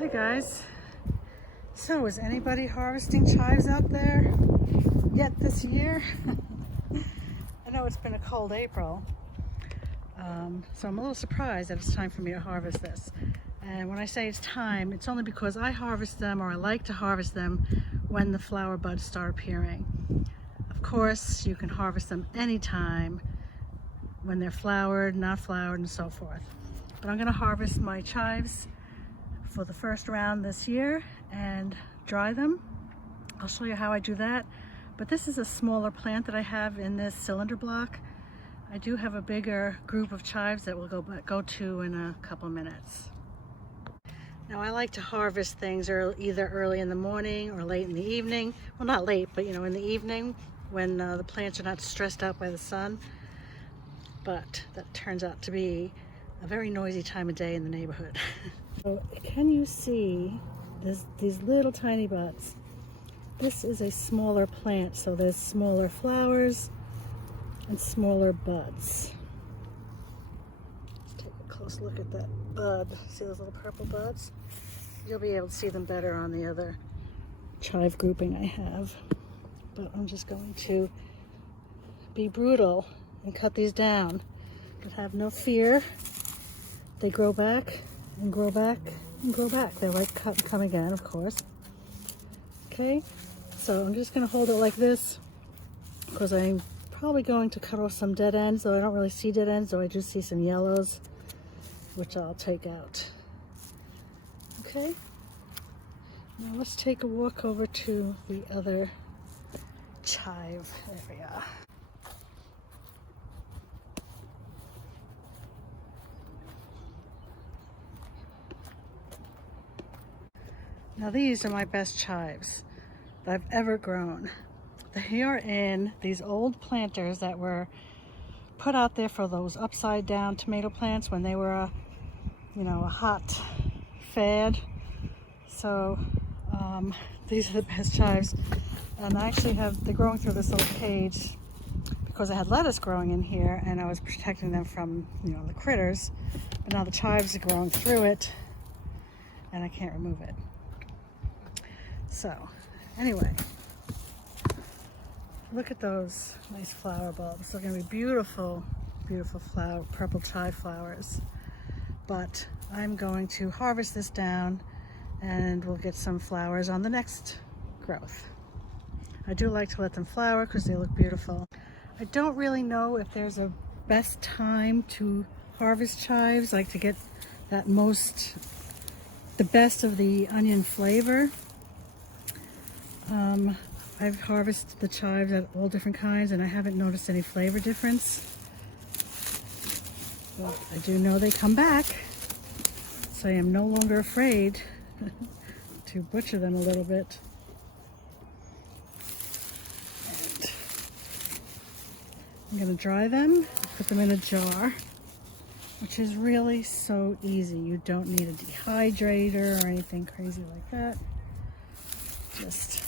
Hi guys. So is anybody harvesting chives out there yet this year? I know it's been a cold April, so I'm a little surprised that it's time for me to harvest this. And when I say it's time, it's only because I harvest them, or I like to harvest them, when the flower buds start appearing. Of course, you can harvest them anytime when they're flowered, not flowered, and so forth. But I'm going to harvest my chives for the first round this year and dry them. I'll show you how I do that. But this is a smaller plant that I have in this cylinder block. I do have a bigger group of chives that we'll go to in a couple of minutes. Now I like to harvest things either early in the morning or late in the evening. Well, not late, but in the evening when the plants are not stressed out by the sun. But that turns out to be a very noisy time of day in the neighborhood. So can you see these little tiny buds? This is a smaller plant, so there's smaller flowers and smaller buds. Let's take a close look at that bud. See those little purple buds? You'll be able to see them better on the other chive grouping I have. But I'm just going to be brutal and cut these down. But have no fear. They grow back and grow back and grow back. They like cut and come again, of course. Okay, so I'm just going to hold it like this because I'm probably going to cut off some dead ends, though I don't really see dead ends, though I do see some yellows, which I'll take out. Okay, now let's take a walk over to the other chive area. Now these are my best chives that I've ever grown. They are in these old planters that were put out there for those upside down tomato plants when they were a hot fad. So these are the best chives, and I actually they're growing through this little cage because I had lettuce growing in here and I was protecting them from the critters, but now the chives are growing through it and I can't remove it. So anyway, look at those nice flower bulbs. They're going to be beautiful, beautiful purple chive flowers. But I'm going to harvest this down and we'll get some flowers on the next growth. I do like to let them flower because they look beautiful. I don't really know if there's a best time to harvest chives, like to get the best of the onion flavor. I've harvested the chives at all different kinds and I haven't noticed any flavor difference. But I do know they come back, so I am no longer afraid to butcher them a little bit. And I'm going to dry them, put them in a jar, which is really so easy. You don't need a dehydrator or anything crazy like that. Just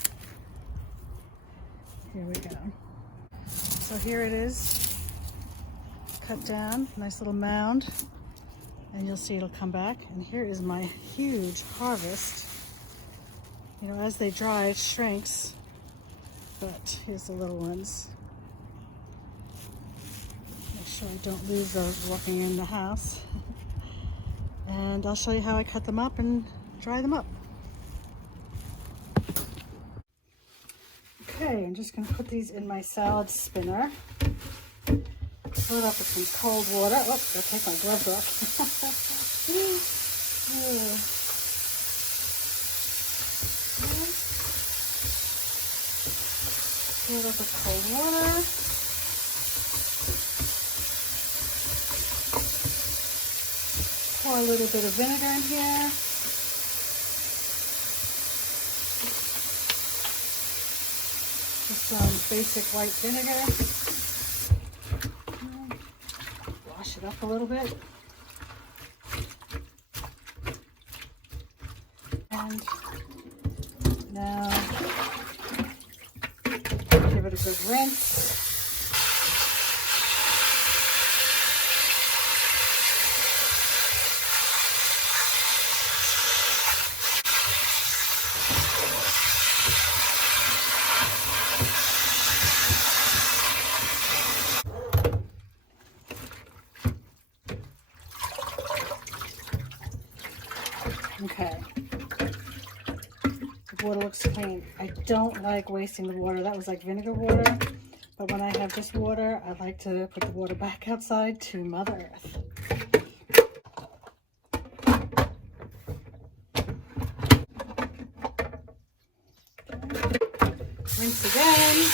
here we go. So here it is, cut down, nice little mound, and you'll see it'll come back. And here is my huge harvest. As they dry, it shrinks, but here's the little ones. Make sure I don't lose those walking in the house. And I'll show you how I cut them up and dry them up. Okay, I'm just going to put these in my salad spinner. Fill it up with some cold water. Oh, I'll take my gloves off. Fill it up with cold water. Pour a little bit of vinegar in here. Just some basic white vinegar. Wash it up a little bit. And now give it a good rinse. Okay. The water looks clean. I don't like wasting the water. That was like vinegar water. But when I have just water, I like to put the water back outside to Mother Earth. Rinse again.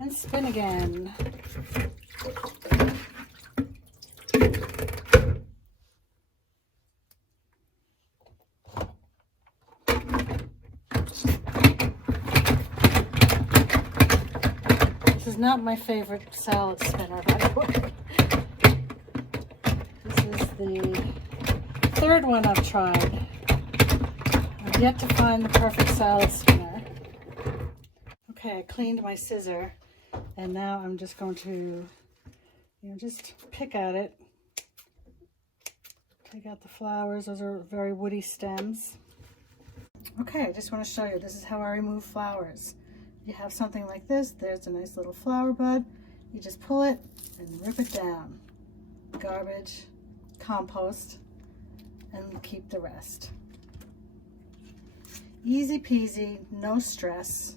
And spin again. This is not my favorite salad spinner, by the way. This is the third one I've tried. I've yet to find the perfect salad spinner. Okay, I cleaned my scissor, and now I'm just going to, just pick at it. Take out the flowers. Those are very woody stems. Okay, I just want to show you, this is how I remove flowers. You have something like this, there's a nice little flower bud. You just pull it and rip it down. Garbage, compost, and keep the rest. Easy peasy, no stress.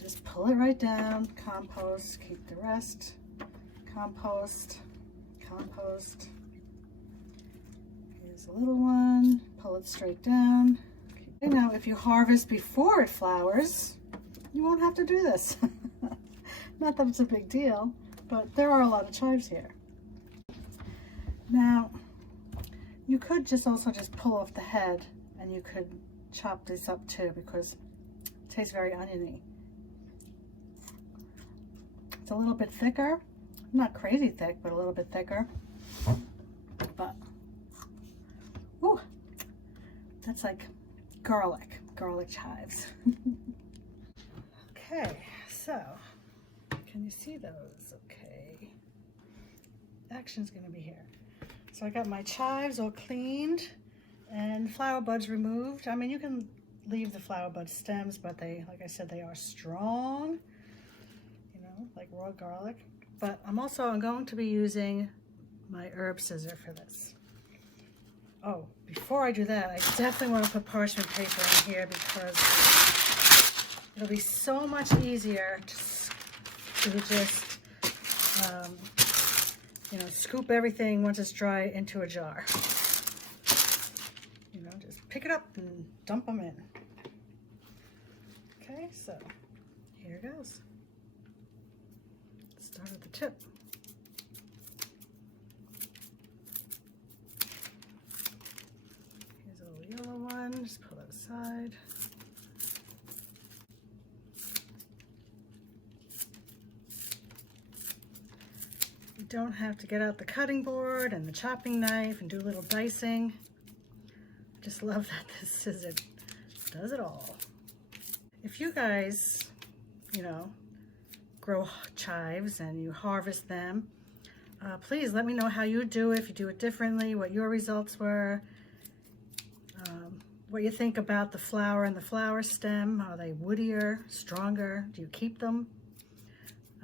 Just pull it right down, compost, keep the rest, compost, compost. Here's a little one, pull it straight down. Now, if you harvest before it flowers, you won't have to do this. Not that it's a big deal, but there are a lot of chives here. Now, you could also just pull off the head, and you could chop this up too, because it tastes very oniony. It's a little bit thicker, not crazy thick, but a little bit thicker. But, ooh, that's like garlic chives. Okay, so can you see those? Okay, action's gonna be here. So I got my chives all cleaned and flower buds removed. I mean, you can leave the flower bud stems, but they, like I said, they are strong, like raw garlic. But I'm going to be using my herb scissor for this. Oh, before I do that, I definitely want to put parchment paper in here because it'll be so much easier to just, scoop everything once it's dry into a jar. Just pick it up and dump them in. Okay, so here goes. Let's start at the tip. Here's a little yellow one, just pull that aside. You don't have to get out the cutting board and the chopping knife and do a little dicing. I just love that this scissor does it all. If you guys, grow chives and you harvest them, please let me know how you do it, if you do it differently, what your results were, what you think about the flower and the flower stem. Are they woodier, stronger? Do you keep them?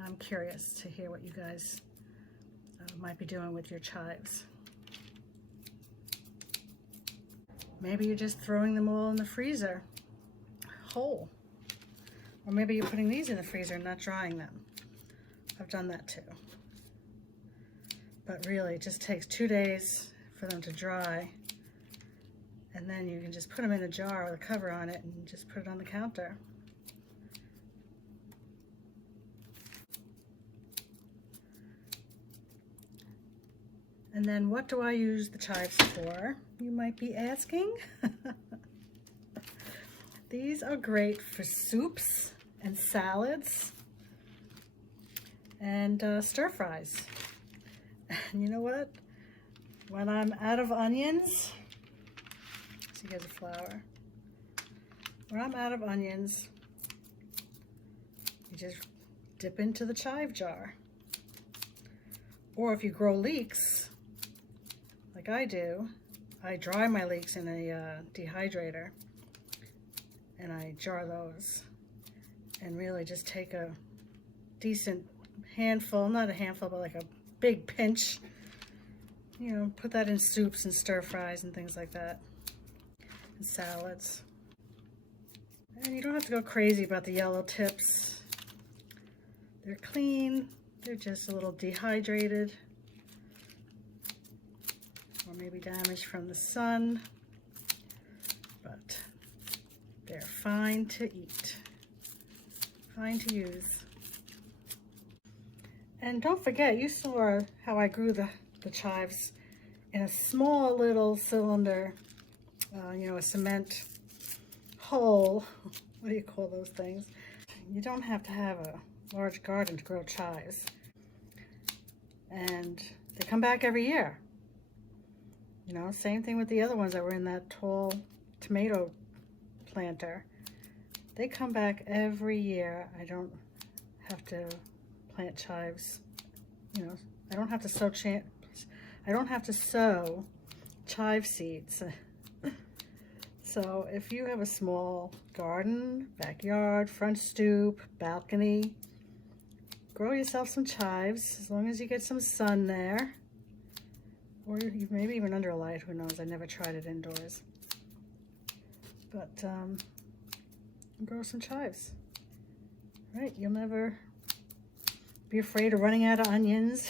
I'm curious to hear what you guys might be doing with your chives. Maybe you're just throwing them all in the freezer whole. Or maybe you're putting these in the freezer and not drying them. I've done that too. But really, it just takes 2 days for them to dry. And then you can just put them in a jar with a cover on it and just put it on the counter. And then what do I use the chives for? You might be asking. These are great for soups and salads and stir fries. And you know what? When I'm out of onions, so here's a flower. When I'm out of onions, you just dip into the chive jar. Or if you grow leeks, like I do, I dry my leeks in a dehydrator and I jar those and really just take a decent handful, not a handful, but like a big pinch. You know, put that in soups and stir fries and things like that, and salads. And you don't have to go crazy about the yellow tips. They're clean, they're just a little dehydrated, or maybe damaged from the sun, but they're fine to eat, fine to use. And don't forget, you saw how I grew the chives in a small little cylinder, you know, a cement hole. What do you call those things? You don't have to have a large garden to grow chives. And they come back every year. You know, same thing with the other ones that were in that tall tomato planter. They come back every year. I don't have to plant chives. You know, I don't have to sow chive seeds. So if you have a small garden, backyard, front stoop, balcony, grow yourself some chives as long as you get some sun there. Or maybe even under a light, who knows? I never tried it indoors. But grow some chives. Right, you'll never be afraid of running out of onions.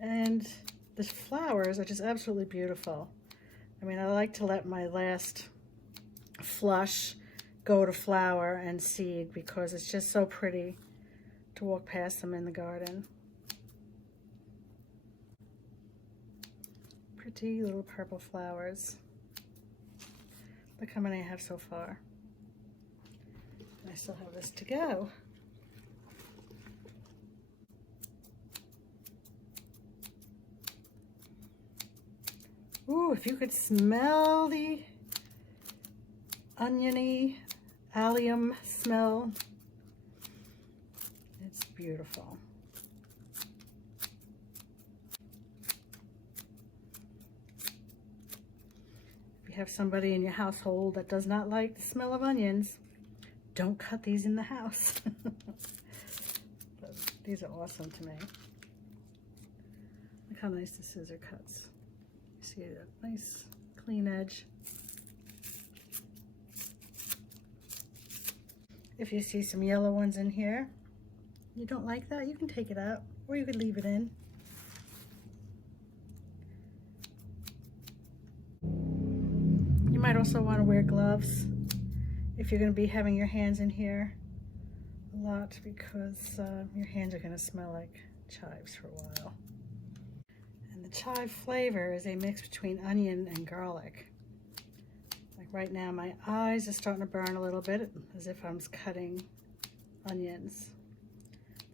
And the flowers are just absolutely beautiful. I mean, I like to let my last flush go to flower and seed because it's just so pretty to walk past them in the garden. Pretty little purple flowers. Look how many I have so far. And I still have this to go. Ooh, if you could smell the oniony allium smell, it's beautiful. If you have somebody in your household that does not like the smell of onions, don't cut these in the house. But these are awesome to me. Look how nice the scissor cuts. See that nice clean edge. If you see some yellow ones in here, you don't like that, you can take it out, or you could leave it in. You might also want to wear gloves if you're going to be having your hands in here a lot, because your hands are going to smell like chives for a while. The chive flavor is a mix between onion and garlic. Like right now, my eyes are starting to burn a little bit, as if I'm cutting onions.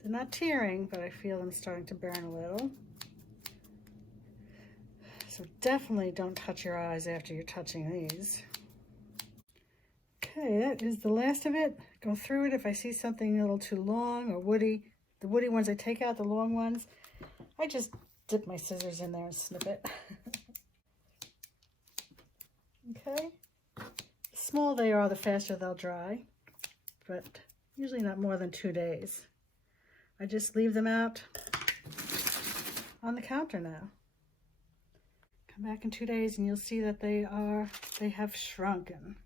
They're not tearing, but I feel them starting to burn a little. So definitely don't touch your eyes after you're touching these. Okay, that is the last of it. Go through it. If I see something a little too long or woody, the woody ones I take out, the long ones, I just dip my scissors in there and snip it. Okay. The smaller they are, the faster they'll dry, but usually not more than 2 days. I just leave them out on the counter now. Come back in 2 days and you'll see that they have shrunken.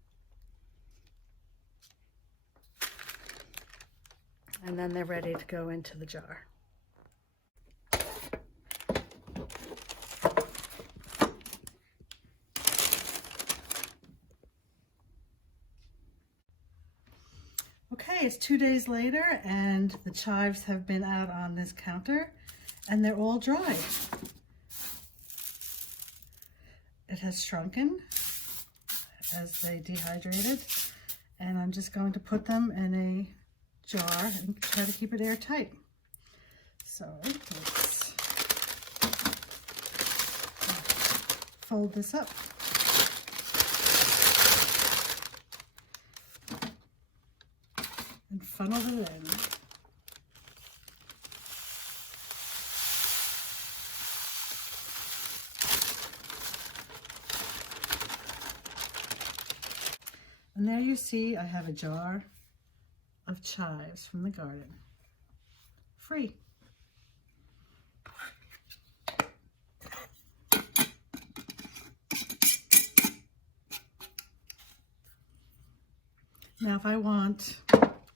And then they're ready to go into the jar. Okay, it's 2 days later and the chives have been out on this counter and they're all dry. It has shrunken as they dehydrated, and I'm just going to put them in a jar and try to keep it airtight. So let's fold this up. And funnel it in. And there you see I have a jar of chives from the garden. Free. Now if I want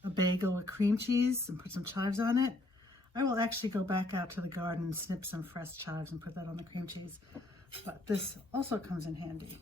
a bagel with cream cheese and put some chives on it, I will actually go back out to the garden and snip some fresh chives and put that on the cream cheese. But this also comes in handy.